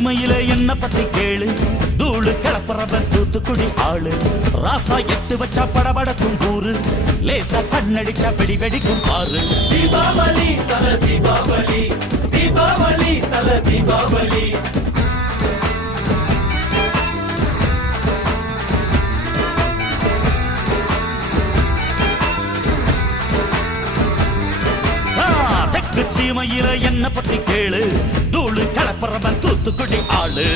சீமையில என்ன பத்தி கேளு, தூளு கிளப்புறவன் தூத்துக்குடி ஆளு. ராசா எட்டு வச்சா படபடக்கும் கூறு, லேசா கண்ணடிச்சா வெடி வெடிக்கும் பாரு. தீபாவளி தல தீபாவளி, தீபாவளி தல தீபாவளி. தெற்கு சீமையில என்ன பத்தி கேளு, தூளு கிளப்புறவன் தூத்துக்குடி ஆளு.